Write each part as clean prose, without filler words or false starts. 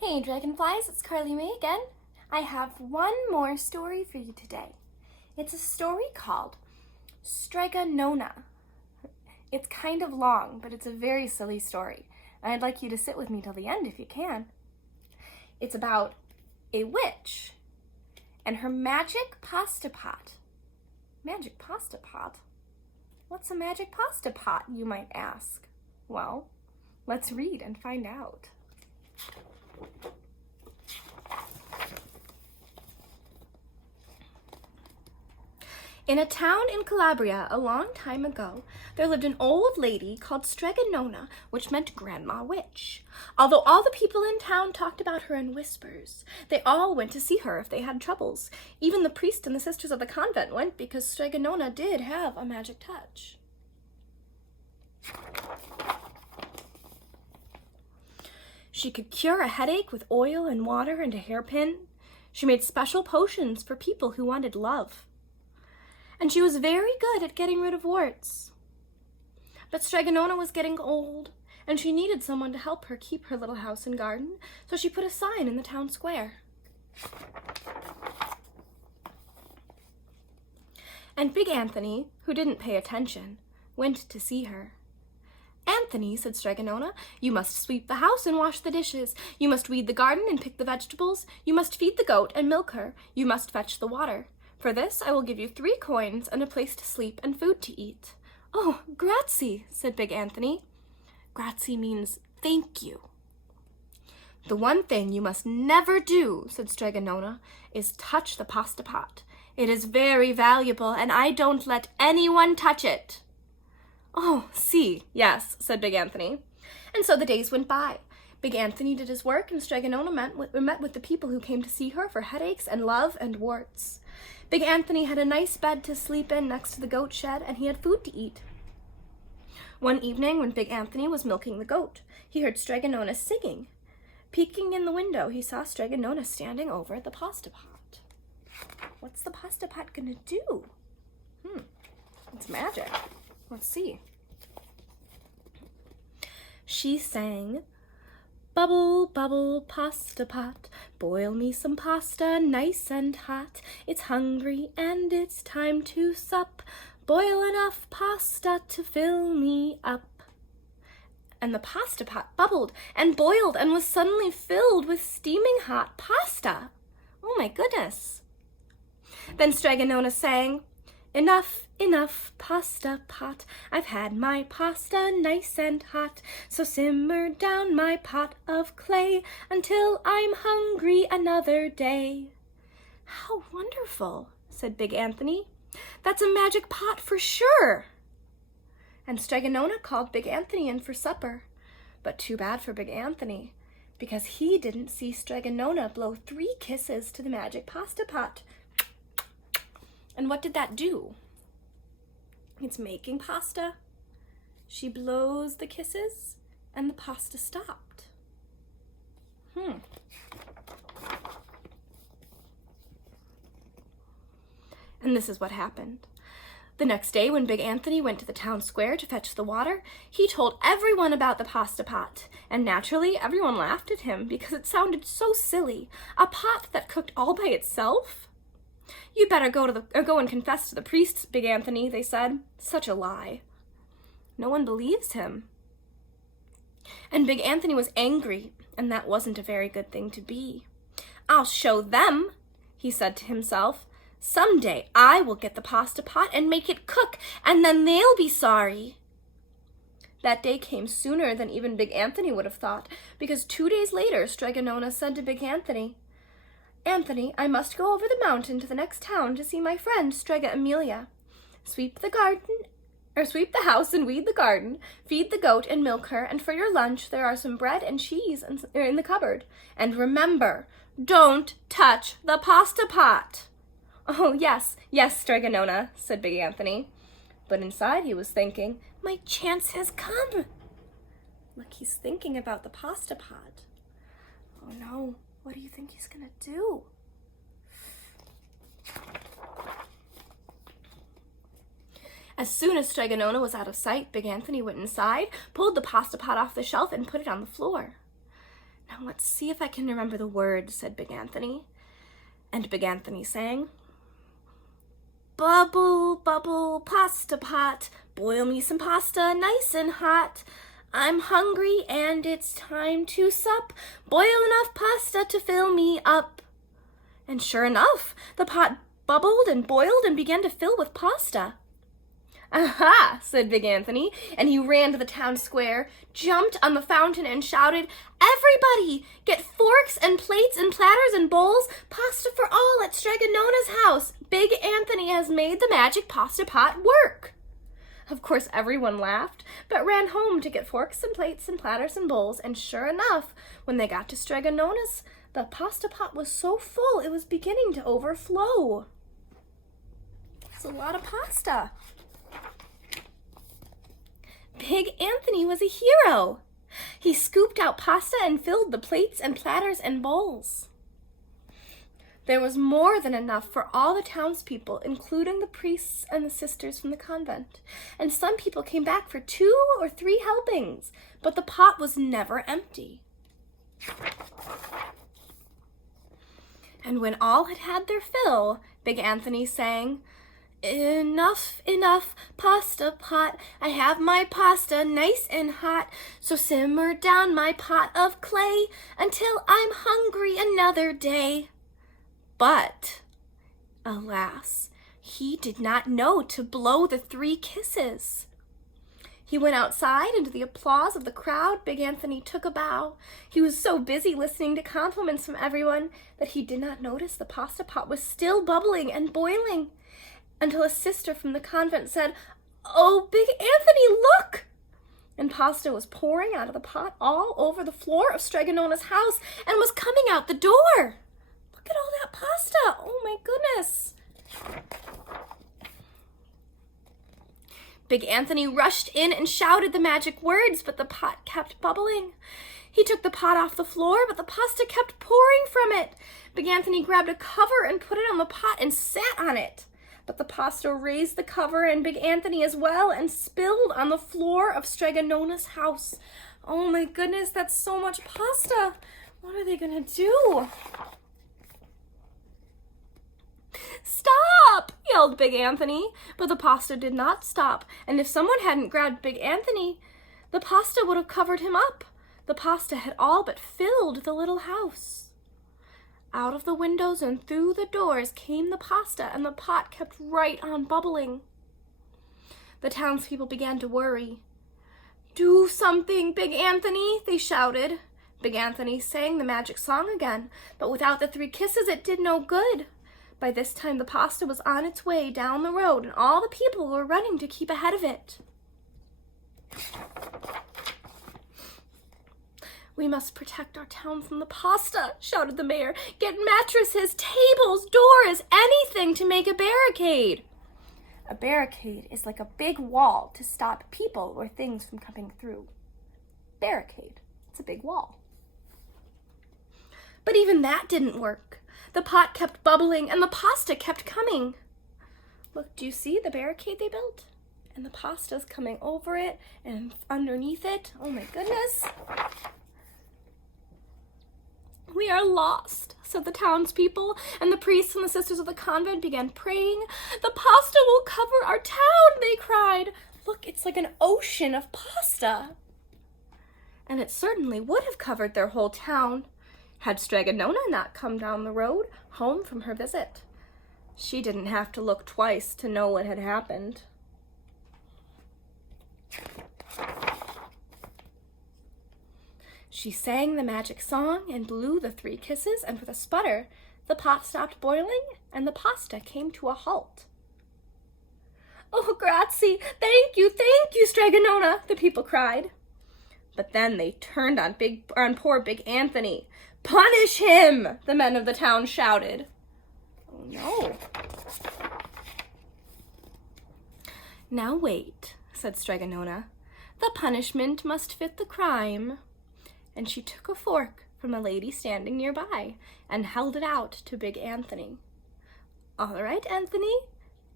Hey Dragonflies, it's Carly May again. I have one more story for you today. It's a story called Strega Nona. It's kind of long, but it's a very silly story, and I'd like you to sit with me till the end if you can. It's about a witch and her magic pasta pot. Magic pasta pot? What's a magic pasta pot, you might ask? Well, let's read and find out. In a town in Calabria a long time ago, there lived an old lady called Strega Nona, which meant Grandma Witch. Although all the people in town talked about her in whispers, they all went to see her if they had troubles. Even the priest and the sisters of the convent went because Strega Nona did have a magic touch. She could cure a headache with oil and water and a hairpin. She made special potions for people who wanted love. And she was very good at getting rid of warts. But Strega Nona was getting old, and she needed someone to help her keep her little house and garden, so she put a sign in the town square. And Big Anthony, who didn't pay attention, went to see her. "Anthony," said Strega Nona, "you must sweep the house and wash the dishes. You must weed the garden and pick the vegetables. You must feed the goat and milk her. You must fetch the water. For this, I will give you 3 coins and a place to sleep and food to eat." "Oh, grazie," said Big Anthony. Grazie means thank you. "The one thing you must never do," said Strega Nona, "is touch the pasta pot. It is very valuable, and I don't let anyone touch it." "Oh, si, yes," said Big Anthony. And so the days went by. Big Anthony did his work, and Strega Nona met with the people who came to see her for headaches and love and warts. Big Anthony had a nice bed to sleep in next to the goat shed, and he had food to eat. One evening, when Big Anthony was milking the goat, he heard Strega Nona singing. Peeking in the window, he saw Strega Nona standing over the pasta pot. What's the pasta pot gonna do? It's magic. Let's see. She sang, "Bubble, bubble, pasta pot, boil me some pasta nice and hot. It's hungry and it's time to sup. Boil enough pasta to fill me up." And the pasta pot bubbled and boiled and was suddenly filled with steaming hot pasta. Oh my goodness. Then Strega Nona sang, "Enough, enough, pasta pot. I've had my pasta nice and hot. So simmer down my pot of clay until I'm hungry another day." "How wonderful," said Big Anthony. "That's a magic pot for sure." And Strega Nona called Big Anthony in for supper. But too bad for Big Anthony, because he didn't see Strega Nona blow 3 kisses to the magic pasta pot. And what did that do? It's making pasta. She blows the kisses, and the pasta stopped. And this is what happened. The next day, when Big Anthony went to the town square to fetch the water, he told everyone about the pasta pot, and naturally everyone laughed at him because it sounded so silly. A pot that cooked all by itself? "You better go and confess to the priests, Big Anthony," they said. Such a lie. No one believes him. And Big Anthony was angry, and that wasn't a very good thing to be. "I'll show them," he said to himself. "Someday I will get the pasta pot and make it cook, and then they'll be sorry." That day came sooner than even Big Anthony would have thought, because 2 days later, Strega Nona said to Big Anthony, "Anthony, I must go over the mountain to the next town to see my friend Strega Amelia. Sweep the house and weed the garden, feed the goat and milk her, and for your lunch there are some bread and cheese in the cupboard. And remember, don't touch the pasta pot." "Oh, yes, Strega Nona," said Big Anthony. But inside he was thinking, "My chance has come." Look, he's thinking about the pasta pot. Oh no. What do you think he's gonna do? As soon as Strega Nona was out of sight, Big Anthony went inside, pulled the pasta pot off the shelf, and put it on the floor. Now let's see if I can remember the words, said Big Anthony. And Big Anthony sang, bubble, bubble, pasta pot, boil me some pasta nice and hot. I'm hungry and it's time to sup. Boil enough pasta to fill me up. And sure enough, the pot bubbled and boiled and began to fill with pasta. Aha, said Big Anthony, and he ran to the town square, jumped on the fountain and shouted, everybody, get forks and plates and platters and bowls, pasta for all at Strega Nona's house. Big Anthony has made the magic pasta pot work. Of course, everyone laughed, but ran home to get forks and plates and platters and bowls, and sure enough, when they got to Strega Nona's, the pasta pot was so full it was beginning to overflow. That's a lot of pasta. Big Anthony was a hero. He scooped out pasta and filled the plates and platters and bowls. There was more than enough for all the townspeople, including the priests and the sisters from the convent. And some people came back for 2 or 3 helpings, but the pot was never empty. And when all had had their fill, Big Anthony sang, enough, enough, pasta pot, I have my pasta nice and hot, so simmer down my pot of clay until I'm hungry another day. But, alas, he did not know to blow the 3 kisses. He went outside, and to the applause of the crowd, Big Anthony took a bow. He was so busy listening to compliments from everyone that he did not notice the pasta pot was still bubbling and boiling, until a sister from the convent said, oh, Big Anthony, look! And pasta was pouring out of the pot all over the floor of Strega Nona's house and was coming out the door. Look at all that pasta. Oh my goodness. Big Anthony rushed in and shouted the magic words, but the pot kept bubbling. He took the pot off the floor, but the pasta kept pouring from it. Big Anthony grabbed a cover and put it on the pot and sat on it. But the pasta raised the cover and Big Anthony as well and spilled on the floor of Strega Nona's house. Oh my goodness, that's so much pasta. What are they gonna do? Stop! Yelled Big Anthony, but the pasta did not stop, and if someone hadn't grabbed Big Anthony, the pasta would have covered him up. The pasta had all but filled the little house. Out of the windows and through the doors came the pasta, and the pot kept right on bubbling. The townspeople began to worry. Do something, Big Anthony, they shouted. Big Anthony sang the magic song again, but without the 3 kisses it did no good. By this time the pasta was on its way down the road, and all the people were running to keep ahead of it. We must protect our town from the pasta, shouted the mayor. Get mattresses, tables, doors, anything to make a barricade. A barricade is like a big wall to stop people or things from coming through. Barricade, it's a big wall. But even that didn't work. The pot kept bubbling and the pasta kept coming. Look, do you see the barricade they built? And the pasta's coming over it and underneath it. Oh my goodness. We are lost, said the townspeople, and the priests and the sisters of the convent began praying. The pasta will cover our town, they cried. Look, it's like an ocean of pasta. And it certainly would have covered their whole town had Strega Nona not come down the road, home from her visit. She didn't have to look twice to know what had happened. She sang the magic song and blew the 3 kisses, and with a sputter, the pot stopped boiling and the pasta came to a halt. Oh, grazie! Thank you, Strega Nona, the people cried. But then they turned on poor Big Anthony. Punish him, the men of the town shouted. Oh no. Now wait, said Strega Nona. The punishment must fit the crime. And she took a fork from a lady standing nearby and held it out to Big Anthony. All right, Anthony,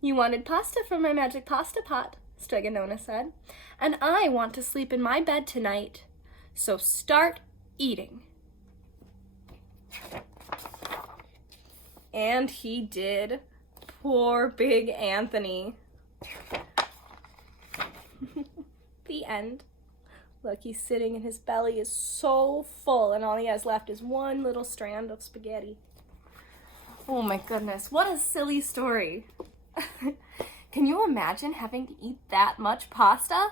you wanted pasta from my magic pasta pot, Strega Nona said, and I want to sleep in my bed tonight, so start eating. And he did. Poor Big Anthony. The end. Look, he's sitting and his belly is so full and all he has left is one little strand of spaghetti. Oh my goodness, what a silly story. Can you imagine having to eat that much pasta?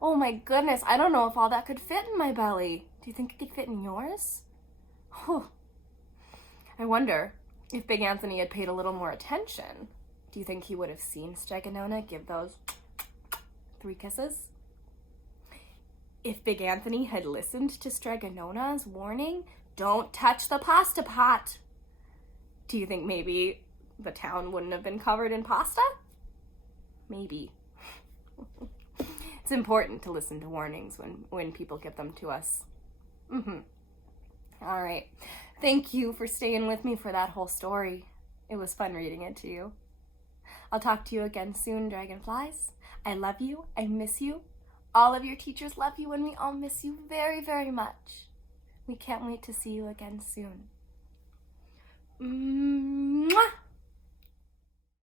Oh my goodness, I don't know if all that could fit in my belly. Do you think it could fit in yours? Oh. I wonder if Big Anthony had paid a little more attention. Do you think he would have seen Strega Nona give those 3 kisses? If Big Anthony had listened to Strega Nona's warning, don't touch the pasta pot, do you think maybe the town wouldn't have been covered in pasta? Maybe. It's important to listen to warnings when people give them to us. All right. Thank you for staying with me for that whole story. It was fun reading it to you. I'll talk to you again soon, dragonflies. I love you. I miss you. All of your teachers love you, and we all miss you very, very much. We can't wait to see you again soon. Mwah!